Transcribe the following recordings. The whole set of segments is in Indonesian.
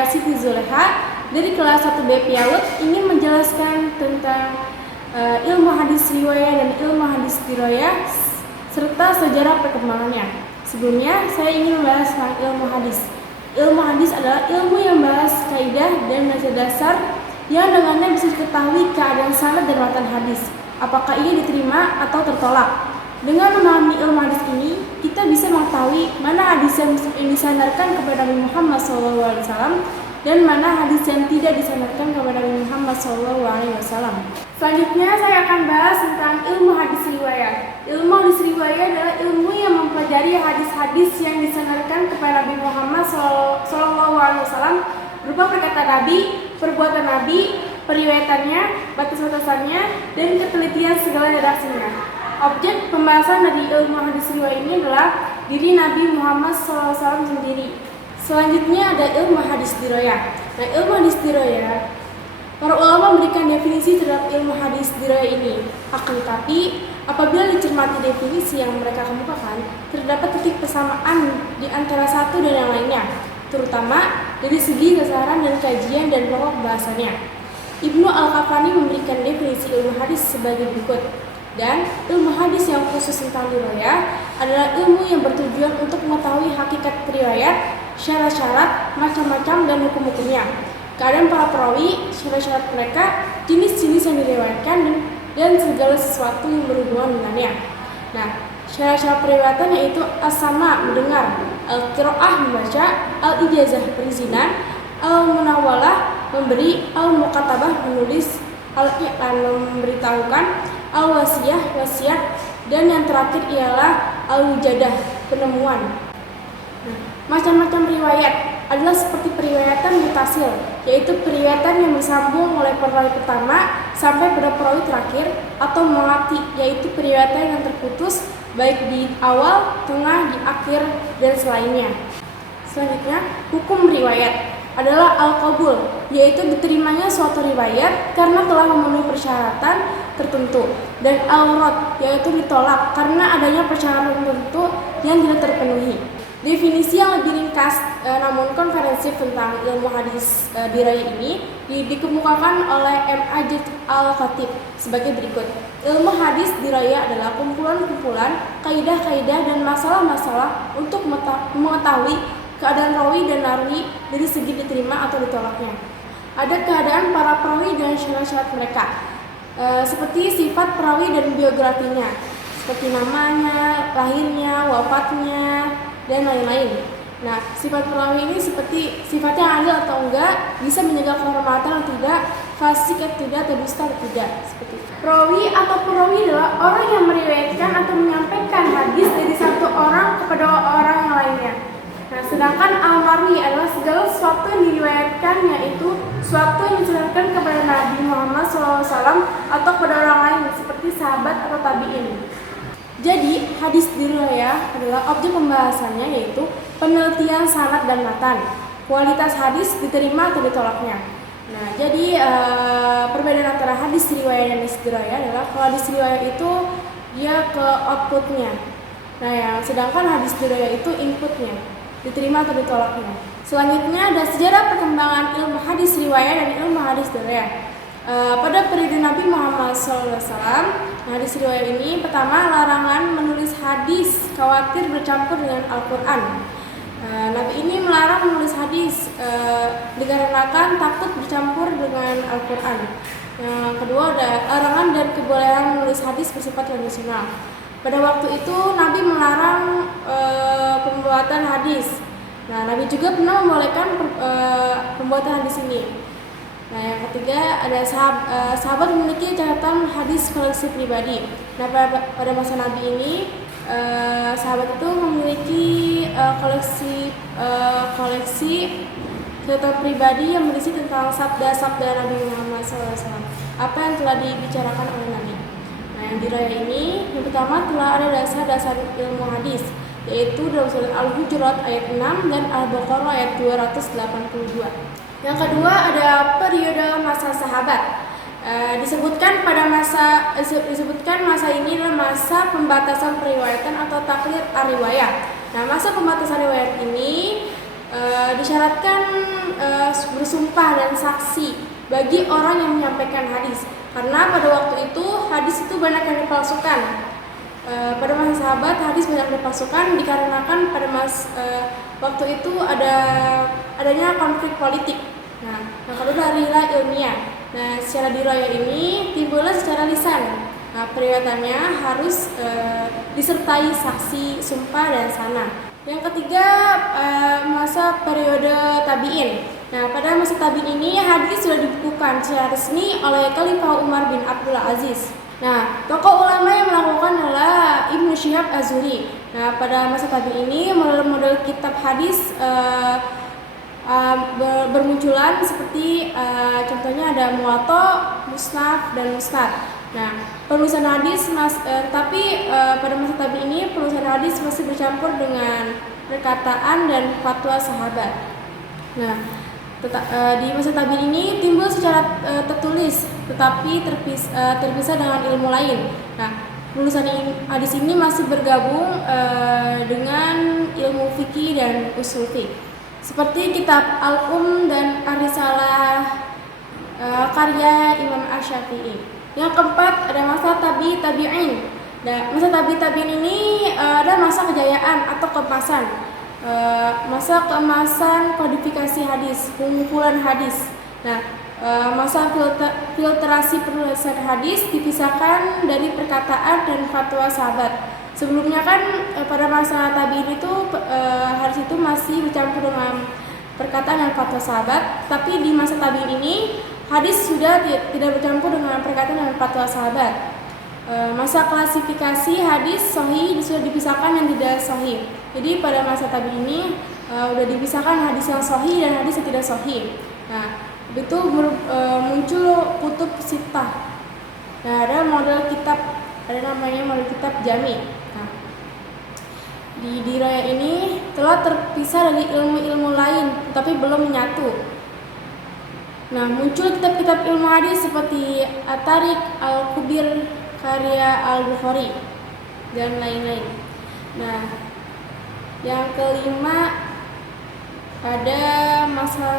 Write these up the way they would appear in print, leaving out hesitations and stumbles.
saya Siti Zuleha dari kelas 1B PIAUD ingin menjelaskan tentang ilmu hadis riwayah dan ilmu hadis dirayah serta sejarah perkembangannya. Sebelumnya saya ingin membahas tentang ilmu hadis. Ilmu hadis adalah ilmu yang membahas kaidah dan dasar yang dengannya bisa diketahui keadaan sanad dan matan hadis, apakah ia diterima atau tertolak. Dengan memahami ilmu hadis ini, kita bisa mengetahui mana hadis yang disandarkan kepada Nabi Muhammad SAW dan mana hadis yang tidak disandarkan kepada Nabi Muhammad SAW. Selanjutnya saya akan bahas tentang ilmu hadis riwayah. Ilmu hadis riwayah adalah ilmu yang mempelajari hadis-hadis yang disandarkan kepada Nabi Muhammad SAW berupa perkataan Nabi, perbuatan Nabi, periwayatannya, batas-batasannya, dan ketelitian segala redaksinya. Objek pembahasan dari ilmu hadis riwayah ini adalah diri Nabi Muhammad SAW sendiri. Selanjutnya ada ilmu hadis dirayah. Nah, ilmu hadis dirayah, para ulama memberikan definisi terhadap ilmu hadis dirayah ini. Akan tetapi, apabila dicermati definisi yang mereka kemukakan, terdapat titik persamaan di antara satu dan yang lainnya, terutama dari segi sasaran dan kajian dan pokok bahasanya. Ibnu Al-Qafani memberikan definisi ilmu hadis sebagai berikut. Dan ilmu hadis yang khusus tentang riwayah adalah ilmu yang bertujuan untuk mengetahui hakikat riwayat, syarat-syarat, macam-macam dan hukum-hukumnya, keadaan para perawi, syarat-syarat mereka, jenis-jenis yang diriwayatkan dan segala sesuatu yang berhubungan dengannya. Nah, syarat-syarat periwayatan yaitu as-sama mendengar, al-qiraah membaca, al-ijazah perizinan, al-munawalah memberi, al-mukatabah menulis, al-i'lan memberitahukan, al-wasiyah wasiat, dan yang terakhir ialah al-wujadah penemuan. Macam-macam riwayat adalah seperti periwayatan mutasil, yaitu periwayatan yang disambung oleh perawi pertama sampai pada perawi terakhir, atau melati, yaitu periwayatan yang terputus baik di awal, tengah, di akhir, dan selainnya. Selanjutnya, hukum riwayat adalah al-qabul, yaitu diterimanya suatu riwayat karena telah memenuhi persyaratan tertentu, dan al-rad, yaitu ditolak karena adanya persyaratan tertentu yang tidak terpenuhi. Definisi yang lebih ringkas namun komprehensif tentang ilmu hadis dirayah ini dikemukakan oleh M. Ajid Al-Khatib sebagai berikut. Ilmu hadis dirayah adalah kumpulan-kumpulan, kaidah-kaidah dan masalah-masalah untuk mengetahui keadaan rawi dan narwi dari segi diterima atau ditolaknya. Ada keadaan para perawi dan syarat-syarat mereka, seperti sifat perawi dan biografinya, seperti namanya, lahirnya, wafatnya, dan lain-lain. Nah, sifat perawi ini seperti sifatnya adil atau enggak, bisa menjaga kehormatan atau tidak, fasik atau tidak, atau dusta atau tidak. Seperti itu. Perawi atau perawi adalah orang yang meriwayatkan atau menyampaikan hadis dari satu orang kepada orang yang lainnya. Nah, sedangkan al-marwi adalah segala sesuatu yang diriwayatkan, yaitu sesuatu yang disandarkan kepada Nabi Muhammad SAW atau kepada orang lain seperti sahabat atau tabi'in. Jadi, hadis dirayah adalah objek pembahasannya yaitu penelitian sanad dan matan, kualitas hadis diterima atau ditolaknya. Nah, jadi perbedaan antara hadis riwayah dan hadis dirayah adalah kalau hadis riwayah itu dia ke outputnya. Nah, yang sedangkan hadis dirayah itu inputnya, diterima atau ditolaknya. Selanjutnya ada sejarah perkembangan ilmu hadis riwayah dan ilmu hadis dirayah. Pada periode Nabi Muhammad SAW, hadis riwayah ini pertama larangan menulis hadis khawatir bercampur dengan Al-Quran. Nabi ini melarang menulis hadis dikarenakan takut bercampur dengan Al-Quran. Yang kedua ada larangan dan kebolehan menulis hadis bersifat tradisional. Pada waktu itu Nabi melarang pembuatan hadis. Nah, Nabi juga pernah membolehkan pembuatan hadis ini. Nah, yang ketiga ada sahabat memiliki catatan hadis koleksi pribadi. Nah, pada masa Nabi ini sahabat itu memiliki koleksi catatan pribadi yang berisi tentang sabda-sabda Nabi Muhammad SAW, apa yang telah dibicarakan oleh Nabi. Nah, yang dirayah ini yang pertama telah ada dasar-dasar ilmu hadis, yaitu dalam surat Al-Hujurat ayat 6 dan Al-Baqarah ayat 282. Yang kedua ada periode masa sahabat. Disebutkan masa ini adalah masa pembatasan periwayatan atau taklid ar-riwayah. Nah, masa pembatasan riwayat ini disyaratkan bersumpah dan saksi bagi orang yang menyampaikan hadis, karena pada waktu itu hadis itu banyak yang dipalsukan. Pada masa sahabat hadis banyak dipalsukan dikarenakan pada waktu itu adanya konflik politik. Nah, yang kedua riwayat ilmiah. Nah, secara diraya ini timbullah secara lisan. Nah, periwayatannya harus disertai saksi, sumpah, dan sana. Yang ketiga, masa periode tabi'in. Nah, pada masa tabi'in ini hadis sudah dibukukan secara resmi oleh Khalifah Umar bin Abdul Aziz. Nah, tokoh ulama yang melakukan adalah Ibnu Syihab Az-Zuhri. Nah, pada masa tabi'in ini model-model kitab hadis bermunculan seperti contohnya ada Muwatta, Musnad, dan Musnad. Nah, penulisan hadis tapi pada masa tabi'in ini penulisan hadis masih bercampur dengan perkataan dan fatwa sahabat. Nah, di masa tabi'in ini timbul secara tertulis tetapi terpisah dengan ilmu lain. Nah, penulisan hadis ini masih bergabung dengan ilmu fikih dan usul fiqh, seperti kitab Al-Um dan Ar-Risalah karya Imam Asy-Syafi'i. Yang keempat ada masa tabi'in. Nah, masa tabi'in ini ada masa kejayaan atau keemasan. Masa keemasan kodifikasi hadis, pengumpulan hadis. Nah, masa filterasi penulisan hadis dipisahkan dari perkataan dan fatwa sahabat. Sebelumnya kan pada masa tabi'in itu hadis itu masih bercampur dengan perkataan dan fatwa sahabat, tapi di masa tabi'in ini hadis sudah tidak bercampur dengan perkataan dan fatwa sahabat. Masa klasifikasi hadis sahih sudah dipisahkan yang tidak sahih. Jadi pada masa tabi'in ini sudah dipisahkan hadis yang sahih dan hadis yang tidak sahih. Nah, itu muncul kutub sittah. Nah, ada model kitab, ada namanya model kitab jami. Nah, di diraya ini telah terpisah dari ilmu-ilmu lain, tapi belum menyatu. Nah, muncul kitab-kitab ilmu hadis seperti At-Tariq, Al-Kubir, karya Al-Bukhari, dan lain-lain. Nah, yang kelima ada masa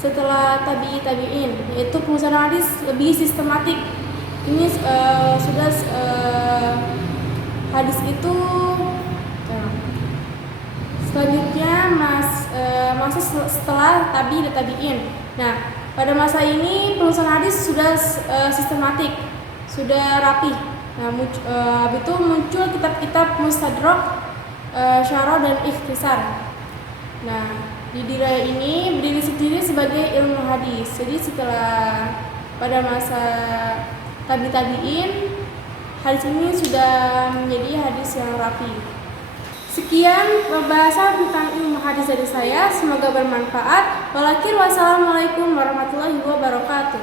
setelah tabi'in, yaitu penulisan hadis lebih sistematik. Ini sudah hadis itu selanjutnya masa setelah tabi'in. Nah, pada masa ini penulisan hadis sudah sistematik, sudah rapi. Nah, itu muncul kitab-kitab Mustadrak, Syarah, dan Ikhtisar. Nah, di diraya ini berdiri sendiri sebagai ilmu hadis. Jadi setelah pada masa tabi'in, hadis ini sudah menjadi hadis yang rapi. Sekian pembahasan tentang ilmu hadis dari saya, semoga bermanfaat. Wassalamualaikum warahmatullahi wabarakatuh.